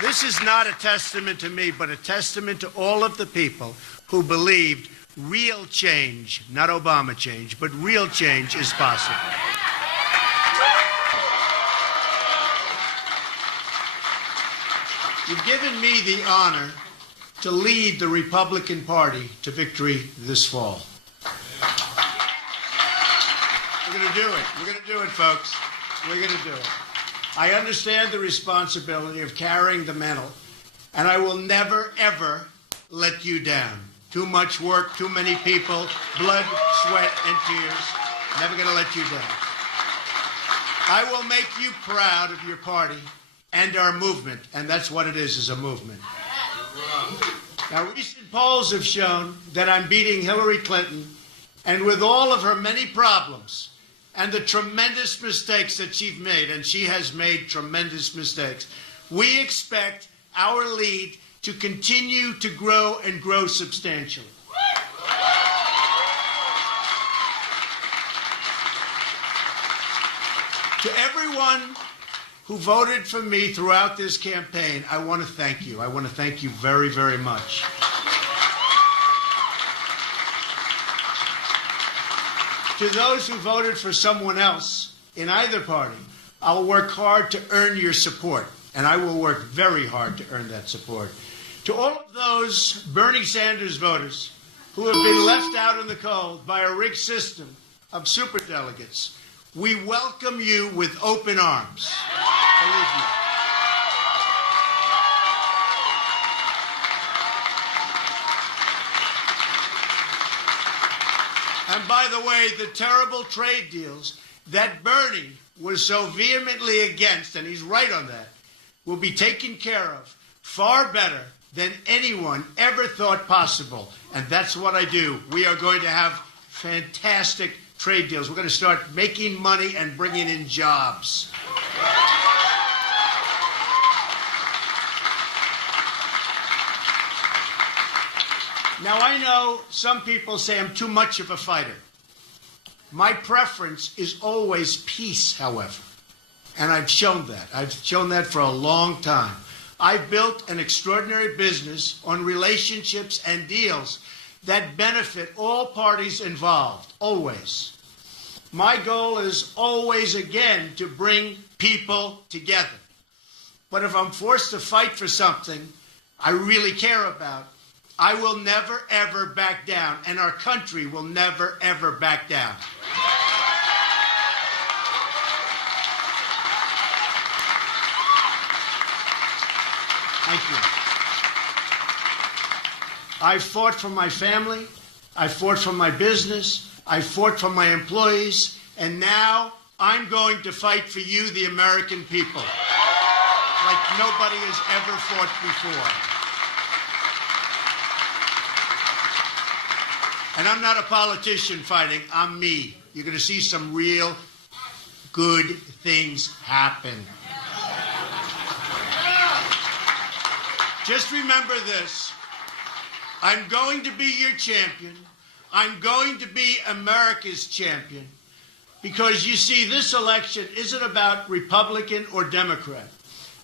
This is not a testament to me, but a testament to all of the people who believed real change, not Obama change, but real change is possible. You've given me the honor to lead the Republican Party to victory this fall. We're going to do it. We're going to do it, folks. We're going to do it. I understand the responsibility of carrying the mantle, and I will never, ever let you down. Too much work, too many people, blood, sweat, and tears. Never going to let you down. I will make you proud of your party and our movement, and that's what it is a movement. Now, recent polls have shown that I'm beating Hillary Clinton, and with all of her many problems and the tremendous mistakes that she's made, and she has made tremendous mistakes, we expect our lead to continue to grow and grow substantially. To everyone who voted for me throughout this campaign, I want to thank you. I want to thank you very, very much. To those who voted for someone else in either party, I'll work hard to earn your support, and I will work very hard to earn that support. To all of those Bernie Sanders voters who have been left out in the cold by a rigged system of superdelegates, we welcome you with open arms. Believe me. And by the way, the terrible trade deals that Bernie was so vehemently against, and he's right on that, will be taken care of far better than anyone ever thought possible. And that's what I do. We are going to have fantastic trade deals. We're going to start making money and bringing in jobs. Now, I know some people say I'm too much of a fighter. My preference is always peace, however, and I've shown that. I've shown that for a long time. I've built an extraordinary business on relationships and deals that benefit all parties involved, always. My goal is always, again, to bring people together. But if I'm forced to fight for something I really care about, I will never, ever back down, and our country will never, ever back down. Thank you. I fought for my family. I fought for my business. I fought for my employees. And now I'm going to fight for you, the American people, like nobody has ever fought before. And I'm not a politician fighting. I'm me. You're going to see some real good things happen. Just remember this. I'm going to be your champion. I'm going to be America's champion. Because, you see, this election isn't about Republican or Democrat.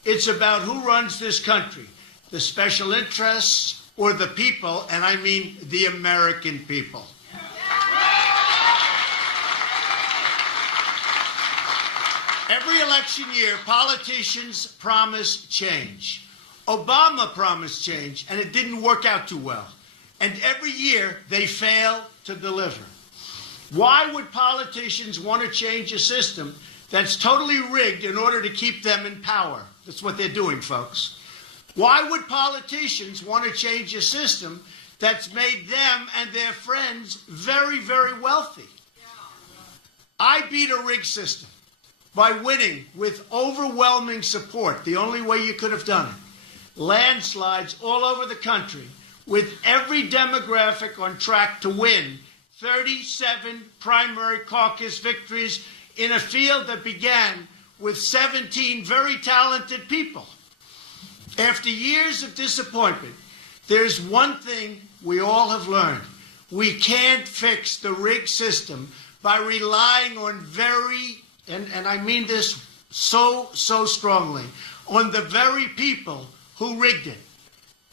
It's about who runs this country, the special interests or the people, and I mean the American people. Every election year, politicians promise change. Obama promised change, and it didn't work out too well. And every year, they fail to deliver. Why would politicians want to change a system that's totally rigged in order to keep them in power? That's what they're doing, folks. Why would politicians want to change a system that's made them and their friends very, very wealthy? I beat a rigged system by winning with overwhelming support, the only way you could have done it. Landslides all over the country, with every demographic on track to win 37 primary caucus victories in a field that began with 17 very talented people. After years of disappointment, there's one thing we all have learned. We can't fix the rigged system by relying on and I mean this so strongly, on the very people who rigged it.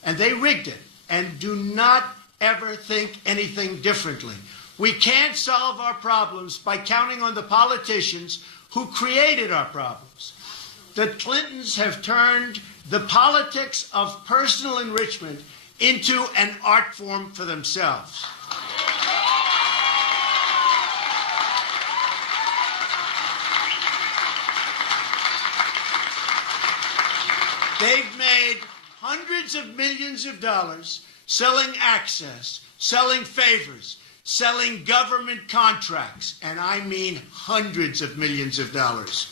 And they rigged it. And do not ever think anything differently. We can't solve our problems by counting on the politicians who created our problems. The Clintons have turned the politics of personal enrichment into an art form for themselves. They've made hundreds of millions of dollars selling access, selling favors, selling government contracts, and I mean hundreds of millions of dollars.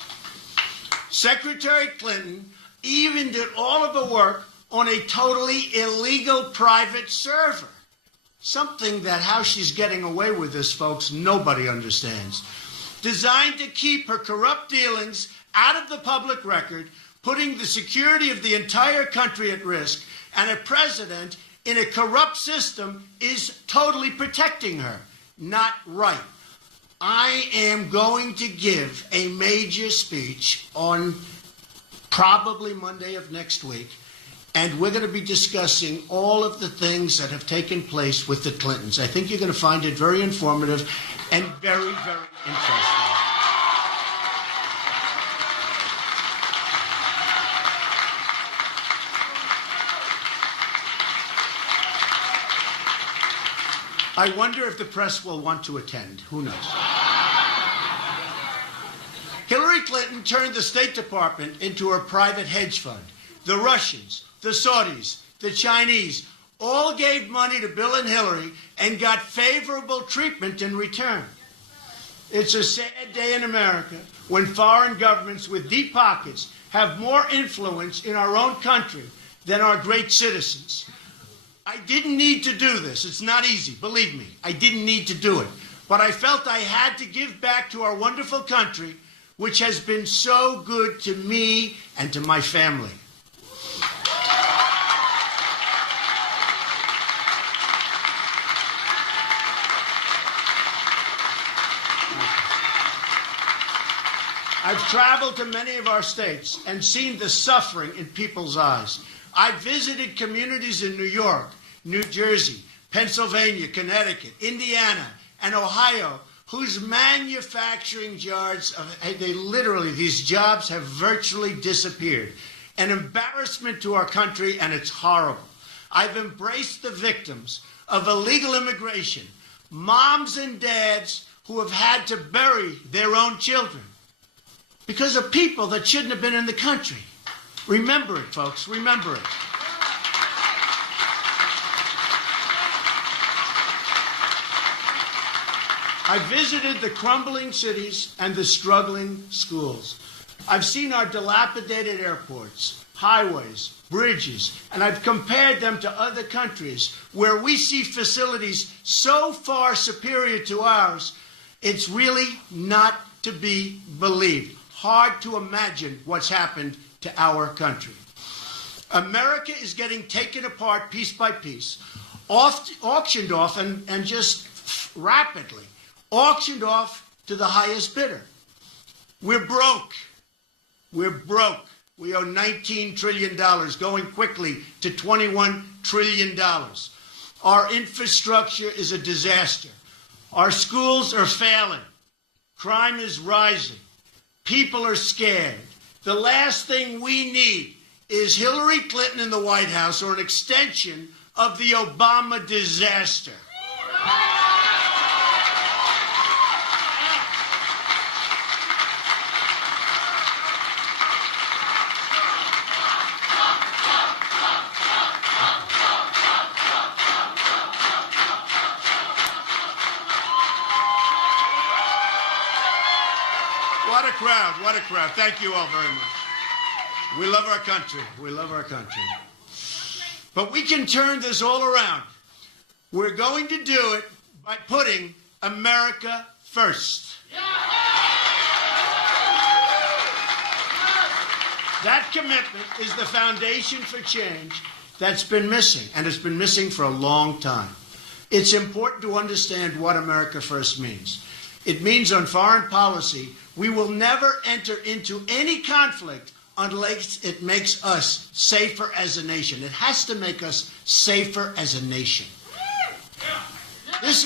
Secretary Clinton even did all of the work on a totally illegal private server. Something that how she's getting away with this, folks, nobody understands. Designed to keep her corrupt dealings out of the public record, putting the security of the entire country at risk, and a president in a corrupt system is totally protecting her. Not right. I am going to give a major speech on probably Monday of next week, and we're going to be discussing all of the things that have taken place with the Clintons. I think you're going to find it very informative and very, very interesting. I wonder if the press will want to attend. Who knows? Hillary Clinton turned the State Department into her private hedge fund. The Russians, the Saudis, the Chinese all gave money to Bill and Hillary and got favorable treatment in return. It's a sad day in America when foreign governments with deep pockets have more influence in our own country than our great citizens. I didn't need to do this. It's not easy, believe me. I didn't need to do it. But I felt I had to give back to our wonderful country, which has been so good to me and to my family. I've traveled to many of our states and seen the suffering in people's eyes. I visited communities in New York, New Jersey, Pennsylvania, Connecticut, Indiana, and Ohio, whose manufacturing jobs, these jobs have virtually disappeared. An embarrassment to our country, and it's horrible. I've embraced the victims of illegal immigration, moms and dads who have had to bury their own children because of people that shouldn't have been in the country. Remember it, folks. Remember it. I visited the crumbling cities and the struggling schools. I've seen our dilapidated airports, highways, bridges, and I've compared them to other countries where we see facilities so far superior to ours, it's really not to be believed. Hard to imagine what's happened to our country. America is getting taken apart piece by piece, auctioned off, and just rapidly auctioned off to the highest bidder. We're broke. We're broke. We owe $19 trillion, going quickly to $21 trillion. Our infrastructure is a disaster. Our schools are failing. Crime is rising. People are scared. The last thing we need is Hillary Clinton in the White House or an extension of the Obama disaster. What a crowd. Thank you all very much. We love our country. We love our country. But we can turn this all around. We're going to do it by putting America first. That commitment is the foundation for change that's been missing, and it's been missing for a long time. It's important to understand what America first means. It means on foreign policy, we will never enter into any conflict unless it makes us safer as a nation. It has to make us safer as a nation. This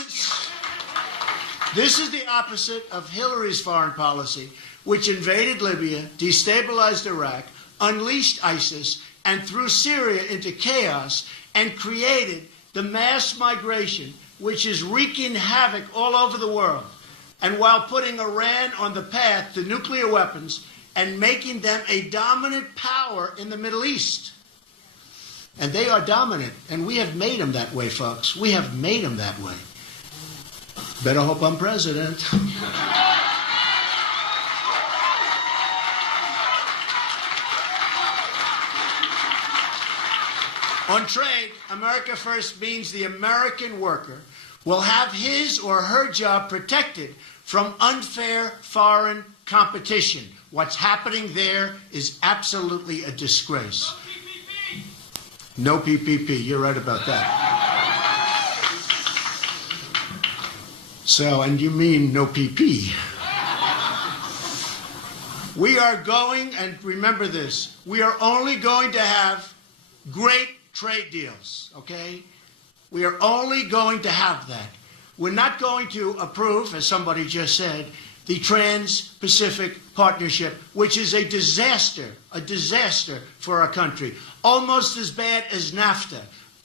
is the opposite of Hillary's foreign policy, which invaded Libya, destabilized Iraq, unleashed ISIS, and threw Syria into chaos and created the mass migration, which is wreaking havoc all over the world. And while putting Iran on the path to nuclear weapons and making them a dominant power in the Middle East. And they are dominant, and we have made them that way, folks. We have made them that way. Better hope I'm president. On trade, America First means the American worker will have his or her job protected from unfair foreign competition. What's happening there is absolutely a disgrace. No PPP. You're right about that. So, and you mean no PP. We are going, and remember this, we are only going to have great trade deals, okay? We are only going to have that. We're not going to approve, as somebody just said, the Trans-Pacific Partnership, which is a disaster for our country. Almost as bad as NAFTA,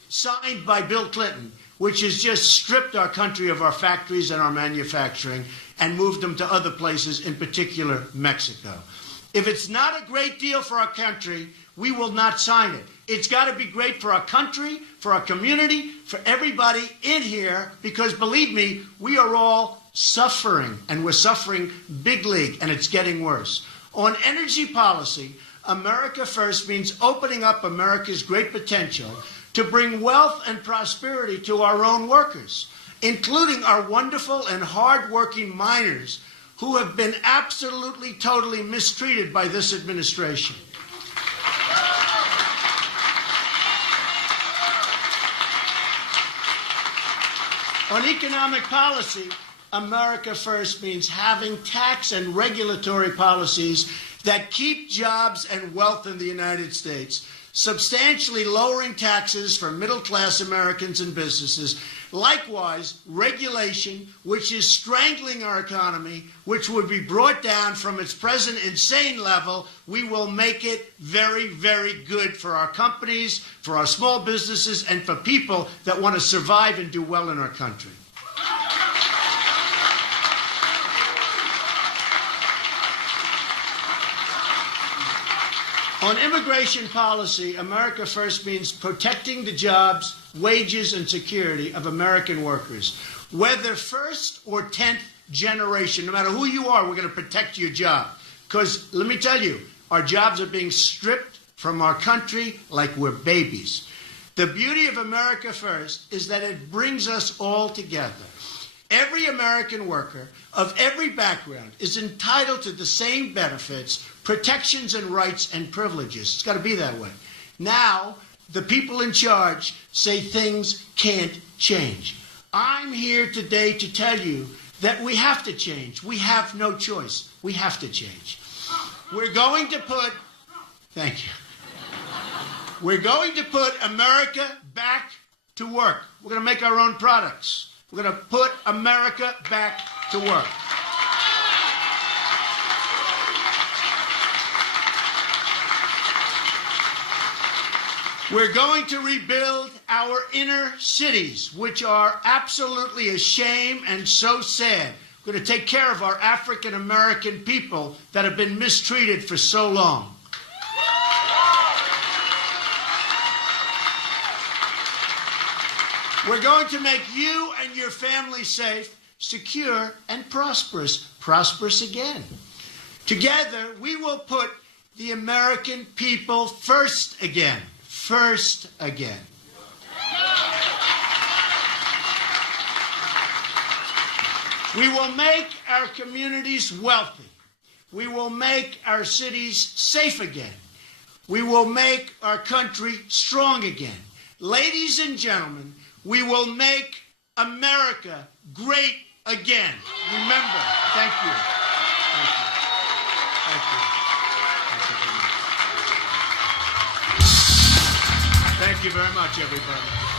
signed by Bill Clinton, which has just stripped our country of our factories and our manufacturing and moved them to other places, in particular Mexico. If it's not a great deal for our country, we will not sign it. It's got to be great for our country, for our community, for everybody in here, because believe me, we are all suffering, and we're suffering big league, and it's getting worse. On energy policy, America First means opening up America's great potential to bring wealth and prosperity to our own workers, including our wonderful and hard-working miners who have been absolutely, totally mistreated by this administration. On economic policy, America First means having tax and regulatory policies that keep jobs and wealth in the United States, substantially lowering taxes for middle-class Americans and businesses. Likewise, regulation, which is strangling our economy, which would be brought down from its present insane level, we will make it very, very good for our companies, for our small businesses, and for people that want to survive and do well in our country. On immigration policy, America First means protecting the jobs, wages, and security of American workers. Whether first or 10th generation, no matter who you are, we're going to protect your job. Because let me tell you, our jobs are being stripped from our country like we're babies. The beauty of America First is that it brings us all together. Every American worker of every background is entitled to the same benefits, protections, and rights and privileges. It's got to be that way. Now, the people in charge say things can't change. I'm here today to tell you that we have to change. We have no choice. We have to change. We're going to put, thank you. We're going to put America back to work. We're going to make our own products. We're going to put America back to work. We're going to rebuild our inner cities, which are absolutely a shame and so sad. We're going to take care of our African American people that have been mistreated for so long. We're going to make you and your family safe, secure, and prosperous. Prosperous again. Together, we will put the American people first again. First again. We will make our communities wealthy. We will make our cities safe again. We will make our country strong again. Ladies and gentlemen, we will make America great again. Remember. Thank you. Thank you. Thank you. Thank you very much. you very much, everybody.